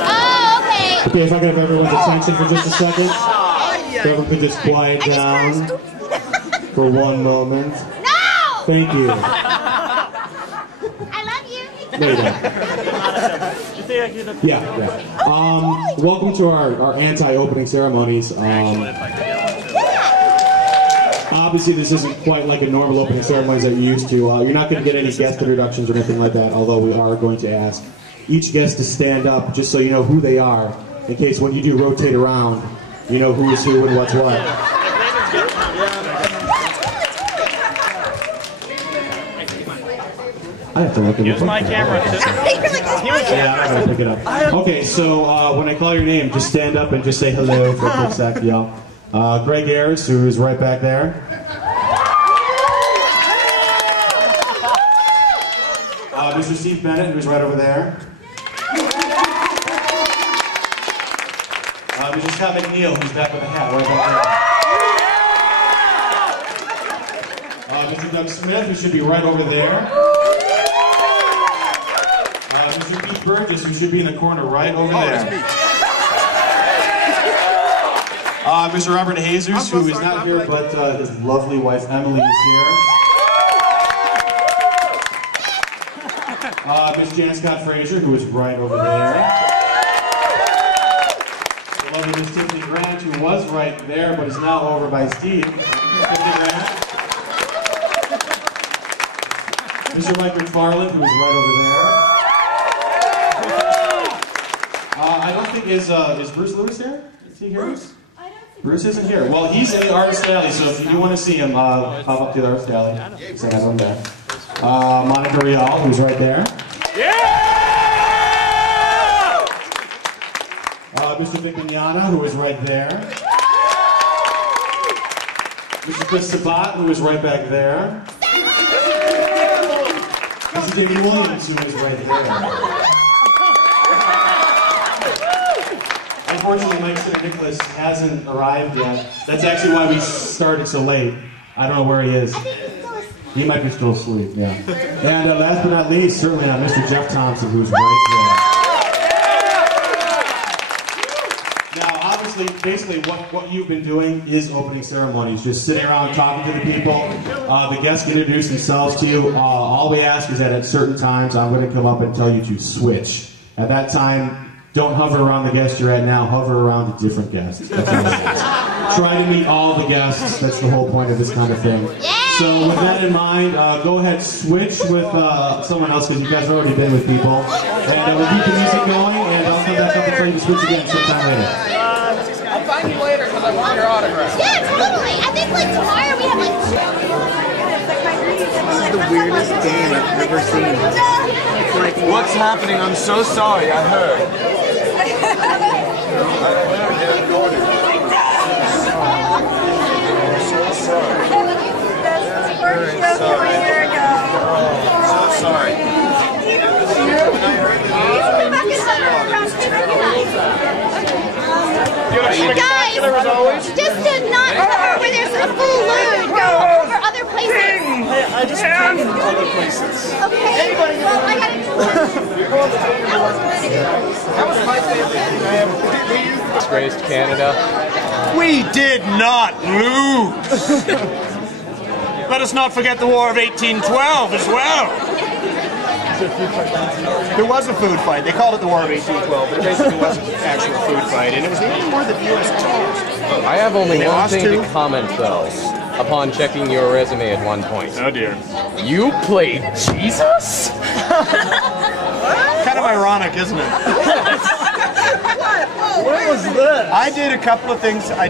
Oh, okay. Okay, if I could have everyone's attention for just a second. So everyone could just quiet down for one moment. No! Thank you. I love you. There you go. Yeah. Welcome to our anti-opening ceremonies. Obviously, this isn't quite like a normal opening ceremonies that you're used to. You're not going to get any guest introductions or anything like that, although we are going to ask each guest to stand up just so you know who they are, in case when you do rotate around, you know who is who and what's what. I have to look at Use my camera. Yeah, I'm going to pick it up. Okay, so when I call your name, just stand up and just say hello for a quick sec, y'all. Greg Ayers, who is right back there. Mr. Steve Bennett, who's right over there. Mr. Scott McNeil, who's back with a hat, right back there. Mr. Doug Smith, who should be right over there. Mr. Pete Burgess, who should be in the corner right over there. Mr. Robert Jesus, who is not here, but his lovely wife Emily is here. Miss Jan Scott Fraser, who is right over there. The lovely Miss Tiffany Grant, who was right there, but is now over by Steve. Tiffany Grant. Mr. Mike McFarland, who is right over there. I don't think is Bruce Lewis here? Is he here? Bruce isn't here. Well, he's in the Artist Alley, so if you do want to see him, pop up to the Artist Alley. Say hi to him there. Monica Rial, who's right there. Yeah! Mr. Mignogna, who is right there. Mr. Chris Sabat, who is right back there. Mr. David Williams, who is right there. Unfortunately, Mike St. Nicholas hasn't arrived yet. That's actually why we started so late. I don't know where he is. He might be still asleep, yeah. And last but not least, certainly not Mr. Jeff Thompson, who's right there. Now, obviously, basically what you've been doing is opening ceremonies. Just sitting around talking to the people. The guests can introduce themselves to you. All we ask is that at certain times, I'm going to come up and tell you to switch. At that time, don't hover around the guest you're at now, hover around the different guests. Try to meet all the guests. That's the whole point of this kind of thing. So with that in mind, go ahead, switch with someone else, because you guys have already been with people. And we'll keep the music going, and I'll come back up and tell you to switch again sometime later. I'll find you later because I want your autograph. Yeah, totally. I think like tomorrow we have like... This is the weirdest game I've ever seen. What's happening? I'm so sorry. I heard. Guys, just to not cover where there's a full load, go over other places. I just came from other places. Okay. Well, I got That was my favorite thing I ever Disgraced Canada. We did not lose. Let us not forget the War of 1812 as well. There was a food fight. They called it the War of 1812, but it basically wasn't an actual food fight, and it was the only war that the U.S. lost. I have only one thing to comment, though, upon checking your resume at one point. Oh dear. You played Jesus? Kind of ironic, isn't it? What was this? I did a couple of things. I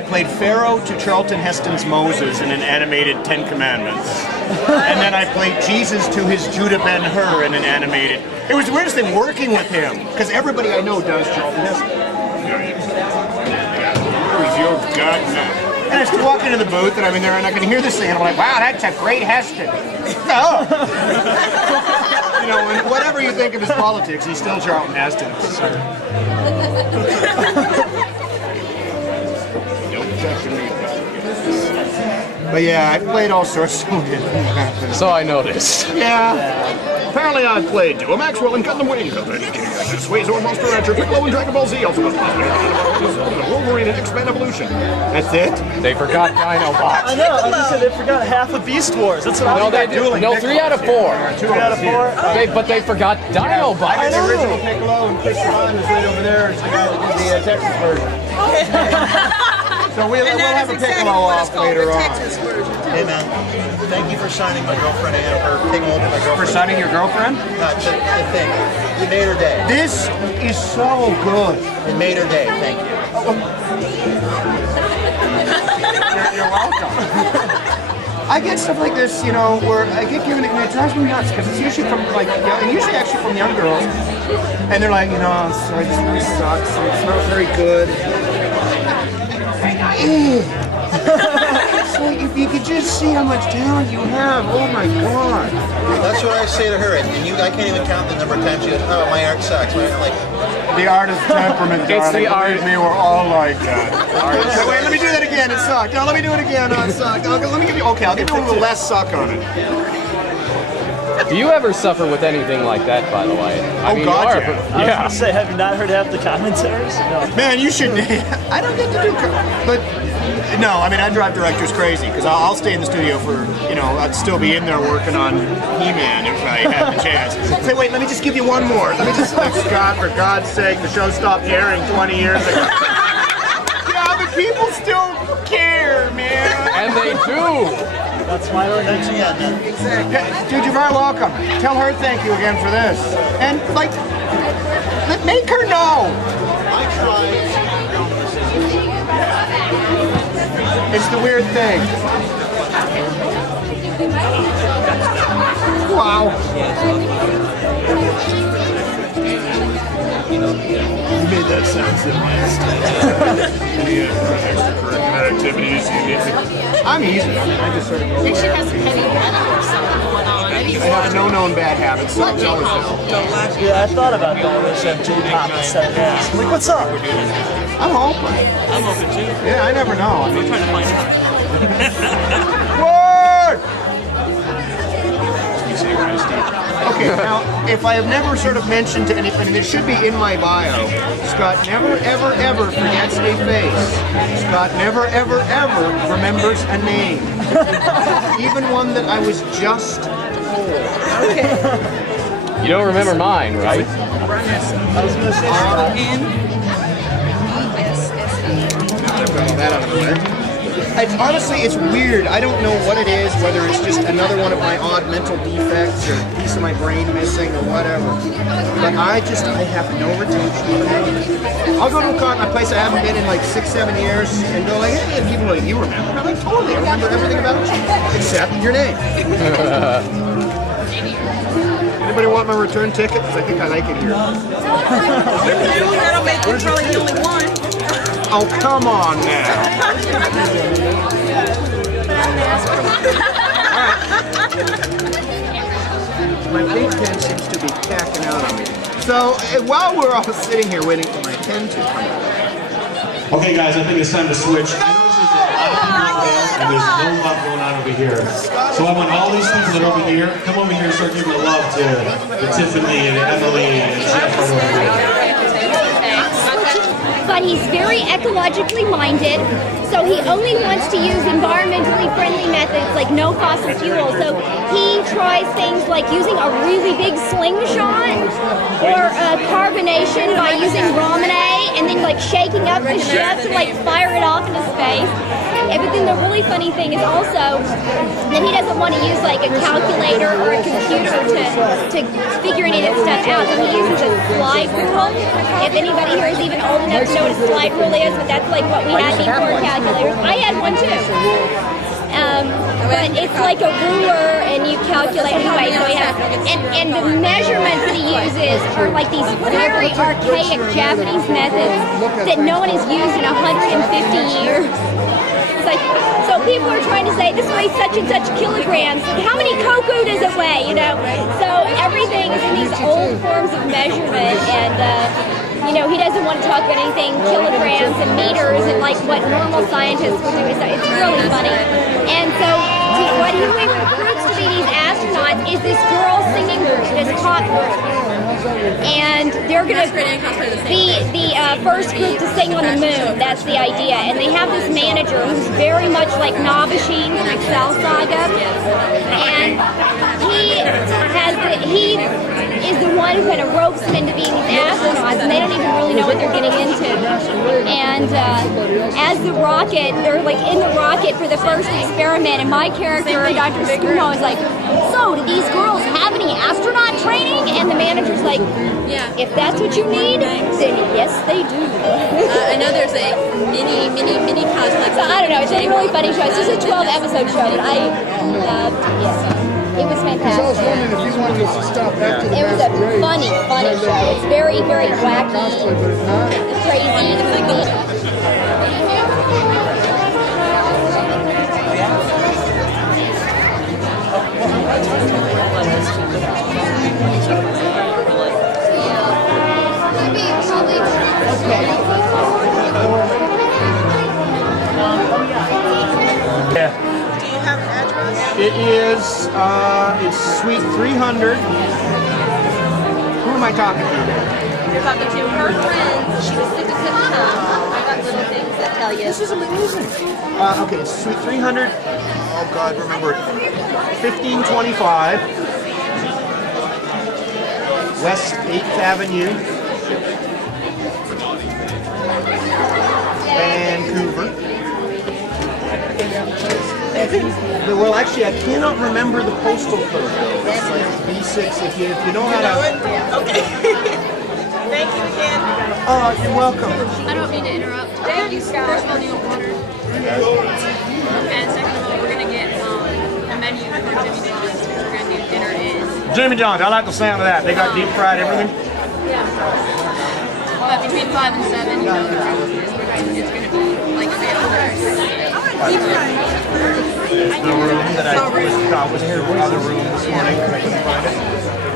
played Pharaoh to Charlton Heston's Moses in an animated Ten Commandments. And then I played Jesus to his Judah Ben-Hur in an animated. It was the weirdest thing working with him, because everybody I know does Charlton Heston. Who's your God now? And I just walk into the booth, and I'm in there, and I can hear this thing, and I'm like, wow, that's a great Heston. Oh! You know, and whatever you think of his politics, he's still Charlton Heston. So. But yeah, I played all sorts of weird. So I noticed. Yeah. Apparently I've played Duo Maxwell and Gundam Wing, Sway's or Monster Rancher, Piccolo and Dragon Ball Z, also Wolverine and X-Men Evolution. That's it? They forgot Dinobots. I know, I just said they forgot half of Beast Wars. That's what I was they do. No, 3 out of 4. 3 out of 4? But they forgot Dinobots. I know the original Piccolo, and Chris Ron is right over there. It's the guy that did the Texas version. So we'll have a Piccolo off later on. Hey man, thank you for signing my girlfriend and for taking over my girlfriend. For signing your girlfriend? The thing. You made her day. This is so good. You made her day, thank you. You're welcome. I get stuff like this, you know, where I get given it and it drives me nuts because it's usually from like, and usually actually from young girls, and they're like, you know, sorry, this really sucks. It's not very good. So if you could just see how much talent you have, oh my god. That's what I say to her, and I can't even count the number of times she goes, oh, my art sucks. I'm like, the artist temperament, It's the art. Believe me, we're all like that. So wait, let me do that again, it sucked. No, let me do it again, no, it sucked. Let me give you, okay, I'll give you a little less suck on it. Do you ever suffer with anything like that, by the way? I mean, God, you are, yeah. I was going to say, have you not heard half the commentaries? No. Man, you should, I don't get to do, but no, I mean, I drive directors crazy because I'll stay in the studio for, you know, I'd still be in there working on He-Man if I had the chance. Say, wait, let me just give you one more. Let me just, Scott, for God's sake, the show stopped airing 20 years ago. Yeah, but people still care, man. and they do. That's my thanks again, man. Exactly. Dude, you're very welcome. Tell her thank you again for this. And, like, make her know. I tried. It's the weird thing. Wow. You made that sound so nice. Any extracurricular activities you need to... I'm easy. I mean, I just sort of go. They should have some heavy metal or something going on. I have no known bad habits, so I'm always down. Yeah, I thought about going to some J-pop instead of this. Like, what's up? I'm open. I'm open too. Yeah, I never know. I mean, I'm trying to find out. Word! Okay, now, if I have never sort of mentioned to anybody, and it should be in my bio, Scott never, ever, ever forgets a face. Scott never, ever, ever remembers a name. Even one that I was just told. Okay. You don't remember mine, right? I was going to say Honestly, it's weird. I don't know what it is, whether it's just another one of my odd mental defects or a piece of my brain missing or whatever. But I have no retention. I'll go to a place I haven't been in like 6-7 years and go like, hey, and people are like, you remember? I'm like, totally. I remember everything about you except your name. Anybody want my return ticket? Because I think I like it here. That'll make you probably the only one. Oh, come on now. My big pen seems to be tacking out on me. So, while we're all sitting here waiting for my pen to come out. Okay, guys, I think it's time to switch. I notice there's a lot of people over there, and there's no love going on over here. So I want all these people that are over here, come over here and start giving the love to Tiffany and Emily and Jeff over here. But he's very ecologically minded, so he only wants to use environmentally friendly methods like no fossil fuel. So he tries things like using a really big slingshot or carbonation by using Ramune and then like shaking up the ship to like fire it off into space. And but then the really funny thing is also that he doesn't want to use like a calculator or a computer to figure any of that stuff out. So he uses a slide rule. If anybody here is even old enough to know what a slide rule is, but that's like what we had before calculators. I had one too. But it's like a ruler and you calculate anyway. So he has, and the measurements that he uses are like these very archaic Japanese methods that no one has used in 150 years. Like, so people are trying to say this weighs such and such kilograms. Like, how many koku does it weigh? You know, so everything is in these old forms of measurement, and you know, he doesn't want to talk about anything kilograms and meters and like what normal scientists would do. It's really funny. And so what he recruits to be these astronauts is this girl singing group, this pop group. And they're going to be the first group to sing on the moon. That's the idea. And they have this manager who's very much like Nabashin from Excel Saga. And he is the one who kind of ropes them into being these astronauts, and they don't even really know what they're getting into. And as the rocket, they're like in the rocket for the first experiment, and my character, Dr. Skuno, is like, so do these girls have any astronaut training? And the manager's like, if that's what you need, then yes, they do. I know there's a mini cosplay. So I don't know, it's a really funny show. It's just a 12-episode show, but I loved it. It was fantastic. I was wondering if you wanted us to stop after the It was a funny show. It's very, very wacky, crazy. Do you have an address? It is, it's Suite 300. Who am I talking to? You're talking to her friend. She was sick and couldn't come. I got little things that tell you. This is amazing. Okay, it's Suite 300. Oh God, remember it. 1525 West 8th Avenue, Vancouver. Well, actually, I cannot remember the postal code though. It's like B6. If you know how to. Okay. Thank you again. Oh, you're welcome. I don't mean to interrupt. Thank you, Scott. First of all, do you want water? And second of all, we're gonna get a menu for Jimmy John's because we're gonna do dinner in. Jimmy John's. I like the sound of that. They got deep fried everything. Yeah. But between 5 and 7, you know the drill is. It's gonna be like available. Deep fried. The room that I thought was here was the room this morning because I couldn't find it.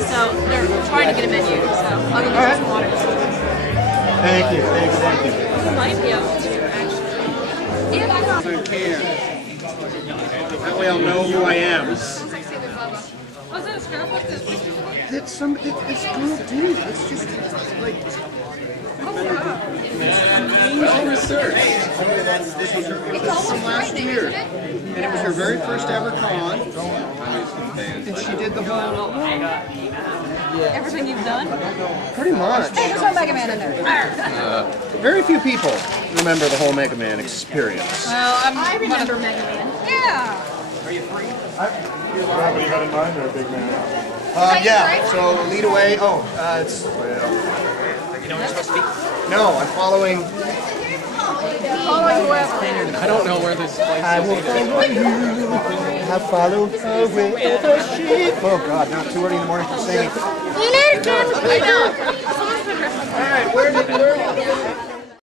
So they're trying to get a menu. So I'll give you some water. Thank you. Thank you. You might be able to actually. That way I'll know who I am. Was that a scrapbook? It's this girl dude. It's just like. Well researched. This was from last year. And it was her very first ever con. And she did the whole. Everything you've done? Pretty much. Hey, there's no Mega Man in there. Very few people remember the whole Mega Man experience. Well, I remember Mega Man. Yeah. Are you free? What do you got in mind, or a big man? Yeah. So lead away. Oh, it's. You know what you're supposed to be? No, I'm following. Following whoever. I don't know where this place is. I will follow you. I follow her with the sheep. Oh God, not too early in the morning for singing. I know. All right, where did